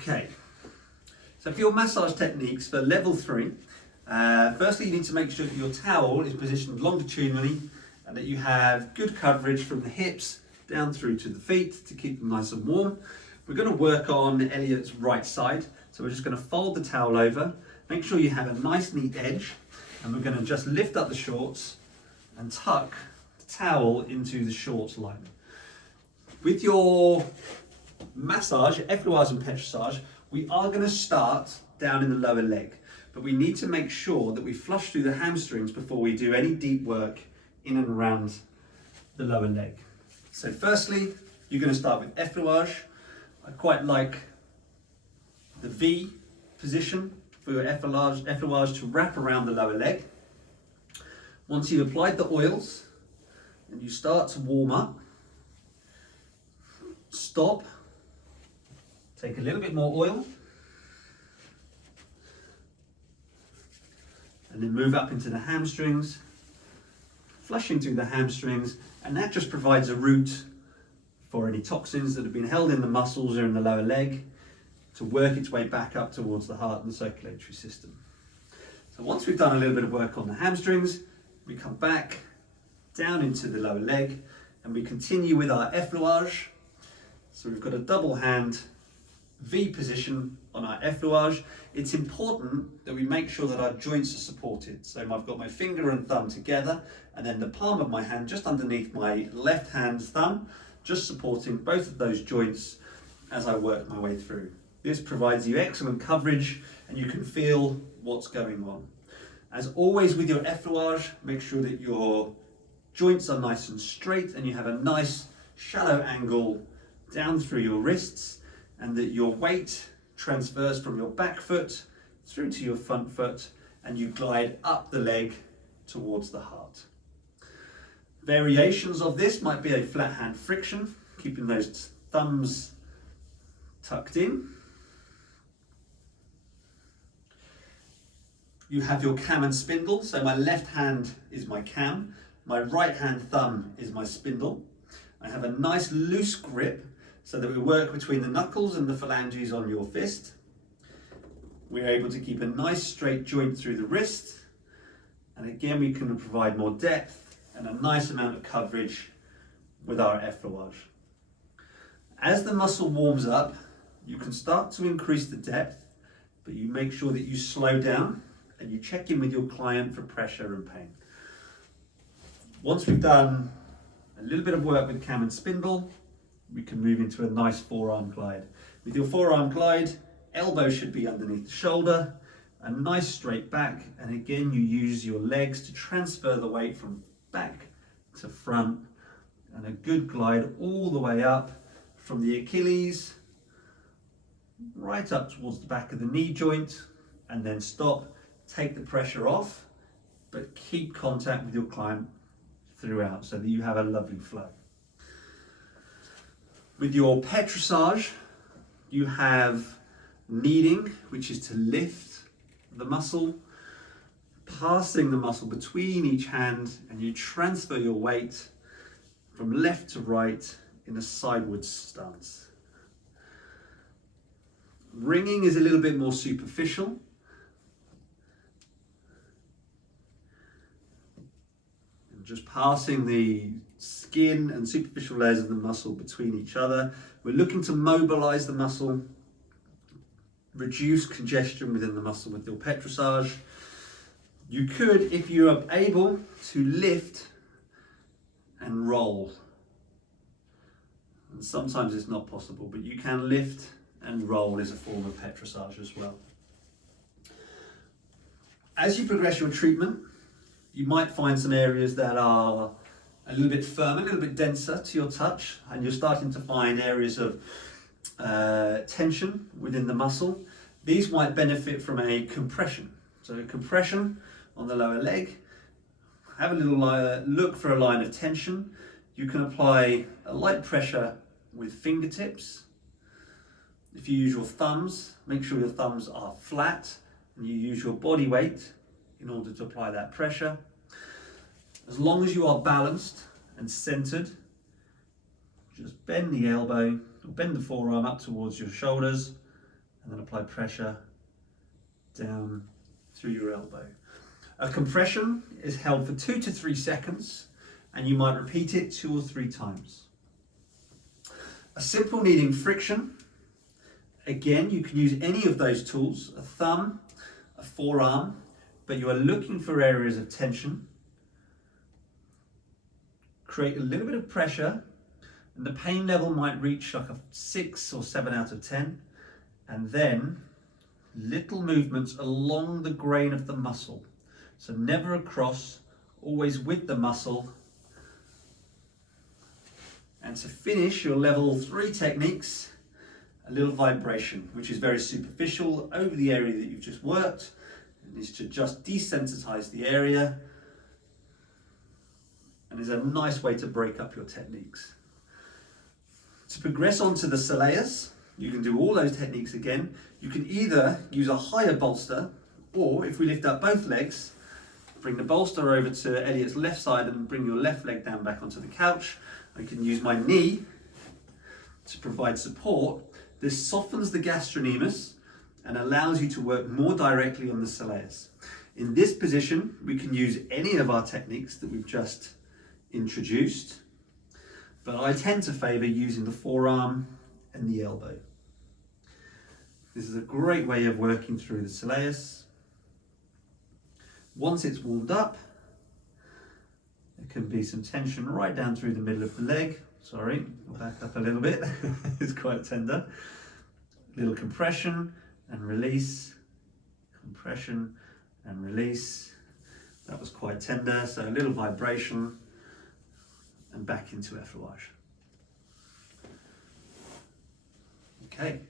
Okay, so for your massage techniques for level 3, firstly you need to make sure that your towel is positioned longitudinally and that you have good coverage from the hips down through to the feet to keep them nice and warm. We're going to work on Elliot's right side, so we're just going to fold the towel over, make sure you have a nice neat edge, and we're going to just lift up the shorts and tuck the towel into the shorts line. With your massage, Effleurage and Petrissage, we are going to start down in the lower leg, but we need to make sure that we flush through the hamstrings before we do any deep work in and around the lower leg. So firstly, you're going to start with Effleurage. I quite like the V position for your Effleurage to wrap around the lower leg. Once you've applied the oils and you start to warm up, stop, take a little bit more oil, and then move up into the hamstrings, flushing through the hamstrings, and that just provides a route for any toxins that have been held in the muscles or in the lower leg to work its way back up towards the heart and the circulatory system. So once we've done a little bit of work on the hamstrings, we come back down into the lower leg and we continue with our Effleurage. So we've got a double hand V position on our Effleurage. It's important that we make sure that our joints are supported. So I've got my finger and thumb together and then the palm of my hand just underneath my left hand thumb, just supporting both of those joints as I work my way through. This provides you excellent coverage and you can feel what's going on. As always with your Effleurage, make sure that your joints are nice and straight and you have a nice shallow angle down through your wrists, and that your weight transfers from your back foot through to your front foot and you glide up the leg towards the heart. Variations of this might be a flat hand friction, keeping those thumbs tucked in. You have your cam and spindle, so my left hand is my cam, my right hand thumb is my spindle. I have a nice loose grip so that we work between the knuckles and the phalanges on your fist. We're able to keep a nice straight joint through the wrist, and again we can provide more depth and a nice amount of coverage with our Effleurage. As the muscle warms up, you can start to increase the depth, but you make sure that you slow down and you check in with your client for pressure and pain. Once we've done a little bit of work with cam and spindle, we can move into a nice forearm glide. With your forearm glide, elbow should be underneath the shoulder, a nice straight back, and again you use your legs to transfer the weight from back to front, and a good glide all the way up from the Achilles right up towards the back of the knee joint, and then stop, take the pressure off, but keep contact with your client throughout so that you have a lovely flow. With your Petrissage, you have kneading, which is to lift the muscle, passing the muscle between each hand, and you transfer your weight from left to right in a sideways stance. Ringing is a little bit more superficial. Just passing the skin and superficial layers of the muscle between each other. We're looking to mobilize the muscle, reduce congestion within the muscle with your Petrissage. You could, if you are able, to lift and roll. And sometimes it's not possible, but you can lift and roll as a form of Petrissage as well. As you progress your treatment, you might find some areas that are a little bit firmer, a little bit denser to your touch, and you're starting to find areas of tension within the muscle. These might benefit from a compression. So a compression on the lower leg, have a little look for a line of tension. You can apply a light pressure with fingertips. If you use your thumbs, make sure your thumbs are flat and you use your body weight in order to apply that pressure. As long as you are balanced and centered, just bend the elbow, or bend the forearm up towards your shoulders, and then apply pressure down through your elbow. A compression is held for 2 to 3 seconds, and you might repeat it 2 or 3 times. A simple kneading friction, again, you can use any of those tools, a thumb, a forearm, but you are looking for areas of tension. Create a little bit of pressure, and the pain level might reach like a 6 or 7 out of 10, and then little movements along the grain of the muscle. So never across, always with the muscle. And to finish your level 3 techniques, a little vibration, which is very superficial over the area that you've just worked, and is to just desensitize the area, and is a nice way to break up your techniques. To progress on to the soleus, you can do all those techniques again. You can either use a higher bolster, or if we lift up both legs, bring the bolster over to Elliot's left side and bring your left leg down back onto the couch. I can use my knee to provide support. This softens the gastrocnemius and allows you to work more directly on the soleus. In this position, we can use any of our techniques that we've just introduced, but I tend to favour using the forearm and the elbow. This is a great way of working through the soleus. Once it's warmed up, there can be some tension right down through the middle of the leg. Sorry, I'll back up a little bit. It's quite tender. Little compression and release, compression and release. That was quite tender, so a little vibration and back into effleurage. Okay.